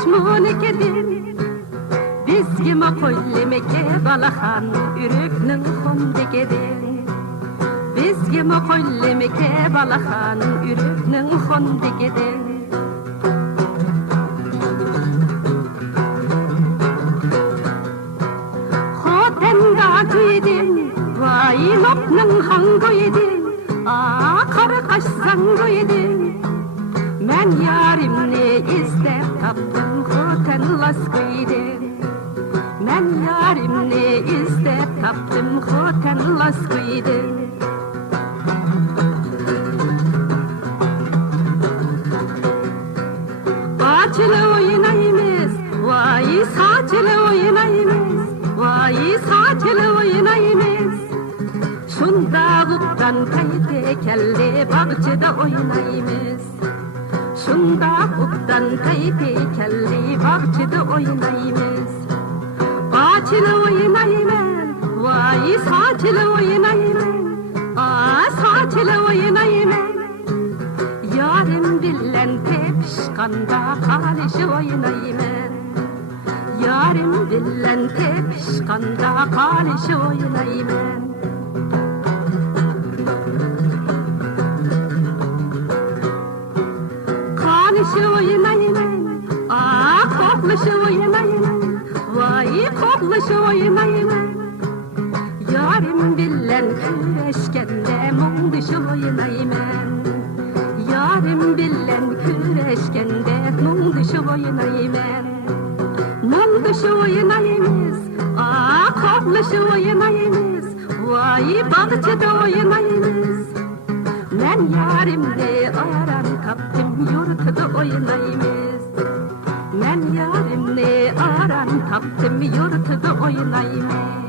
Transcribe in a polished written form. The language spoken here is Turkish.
açmonikedir. Bizgi mokoyllemeke balahan ürüknün hondegedir. Bizgi mokoyllemeke balahan ürüknün hondegedir. Hotenga güydin, vay nopnın hangoydin, karkaş zangoydin. Men yarimni izlep taptım, hoten laskoydin. Men yarimni izlep taptım, hoten laskoydin. Saçlı oynayımız, vay saçlı oynayımız, vay saçlı oynayımız. Şunda guptan kayte kelle bağçıda oynayımız. Şunda guptan kayte kelle bağçıda oynayımız. Saçlı oynayımız, vay saçlı oynayımız, saçlı oynayımız. Yarim bilen tepişkanda kalışı oynayımın. Yarim bilen tepişkanda kalışı oynayımın. Kalışı oynayımın, koklışı oynayımın. Vay koklışı oynayımın. Yarim bilen küreşkende mungdışı oynayımın. Yarim bilen küreşkende mum dışı oynayımın. Mum dışı oynayımız, koklışı oynayımız. Vay bağçıda oynayımız. Men yarimde aran taptım, yurtta oynayımız. Men yarimde aran taptım, yurtta oynayımız.